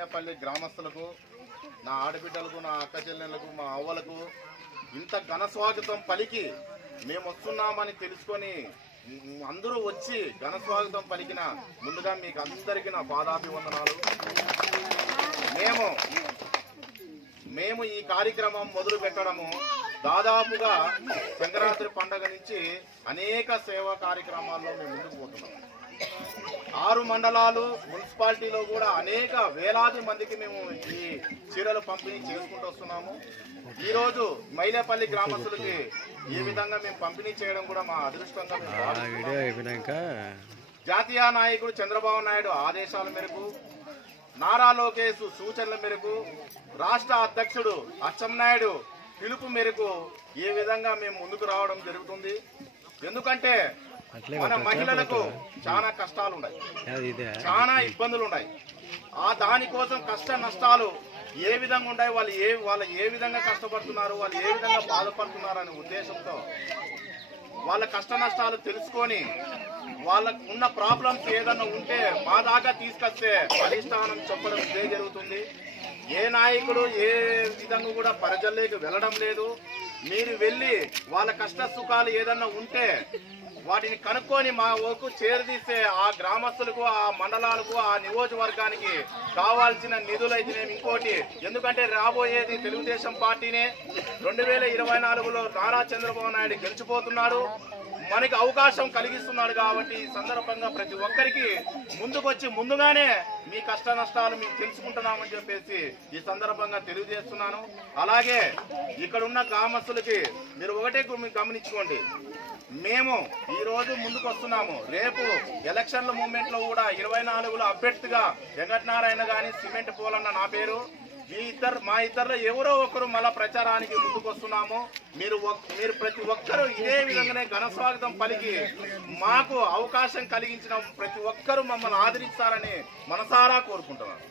మైలాపల్లి గ్రామస్తులకు నా ఆడబిడ్డలకు నా అక్క చెల్లెళ్ళకు మా అవ్వలకు ఇంత ఘన స్వాగతం పలికి మేము వస్తున్నామని తెలుసుకొని అందరూ వచ్చి ఘన స్వాగతం పలికిన ముందుగా మీకు అందరికీ నా పాదాభివందనాలు. మేము మేము ఈ కార్యక్రమం మొదలు పెట్టడము దాదాపుగా సంక్రాంతి పండగ నుంచి అనేక సేవా కార్యక్రమాల్లో మేము ముందుకు పోతున్నాం. ఆరు మండలాలు మున్సిపాలిటీలో కూడా అనేక వేలాది మందికి మేము ఈ చీరలు పంపిణీ చేసుకుంటూ వస్తున్నాము. ఈరోజు మైలేపల్లి గ్రామస్తులకి ఈ విధంగా మేము పంపిణీ చేయడం కూడా మా అదృష్టంగా జాతీయ నాయకుడు చంద్రబాబు నాయుడు ఆదేశాల మేరకు నారా లోకేష్ సూచనల మేరకు రాష్ట్ర అధ్యక్షుడు అచ్చెన్నాయుడు పిలుపు మేరకు ఈ విధంగా మేము ముందుకు రావడం జరుగుతుంది. ఎందుకంటే మన? మహిళలకు చాలా కష్టాలు ఉన్నాయి చాలా ఇబ్బందులు ఉన్నాయి ఆ దానికోసం కష్ట నష్టాలు ఏ విధంగా ఉన్నాయి వాళ్ళు ఏ వాళ్ళు ఏ విధంగా కష్టపడుతున్నారు? వాళ్ళు ఏ విధంగా బాధపడుతున్నారు అనే ఉద్దేశంతో వాళ్ళ కష్ట నష్టాలు తెలుసుకొని వాళ్ళకు ఉన్న ప్రాబ్లమ్స్ ఏదన్నా ఉంటే మా దాకా తీసుకొస్తే అధిష్టానం చెప్పడం ఇదే జరుగుతుంది. ఏ నాయకుడు ఏ విధంగా కూడా ప్రజల్లోకి వెళ్ళడం లేదు. మీరు వెళ్ళి వాళ్ళ కష్ట సుఖాలు ఏదన్నా ఉంటే వాటిని కనుక్కొని మా ఓకు చేరదీసే ఆ గ్రామస్తులకు ఆ మండలాలకు ఆ నియోజకవర్గానికి కావాల్సిన నిధులు అయితేనేమి ఇంకోటి. ఎందుకంటే రాబోయేది తెలుగుదేశం పార్టీనే. రెండు వేల ఇరవై నాలుగులో నారా చంద్రబాబు నాయుడు గెలిచిపోతున్నాడు. మనకి అవకాశం కలిగిస్తున్నాడు కాబట్టి ఈ సందర్భంగా ప్రతి ఒక్కరికి ముందుకొచ్చి ముందుగానే మీ కష్ట నష్టాలు మీకు తెలుసుకుంటున్నామని చెప్పేసి ఈ సందర్భంగా తెలియజేస్తున్నాను. అలాగే ఇక్కడ ఉన్న గ్రామస్తులకి మీరు ఒకటే గమనించుకోండి. మేము ఈ రోజు ముందుకు వస్తున్నాము రేపు ఎలక్షన్ల మూమెంట్లో కూడా ఇరవై నాలుగులో అభ్యర్థిగా వెంకటనారాయణ గాని సిమెంట్ పోలన్న నా పేరు. మీ ఇద్దరు మా ఇద్దరు ఎవరో ఒకరు మళ్ళా ప్రచారానికి ముందుకొస్తున్నాము. మీరు మీరు ప్రతి ఒక్కరూ ఇదే విధంగానే ఘన స్వాగతం పలికి మాకు అవకాశం కలిగించిన ప్రతి ఒక్కరూ మమ్మల్ని ఆదరిస్తారని మనసారా కోరుకుంటున్నాను.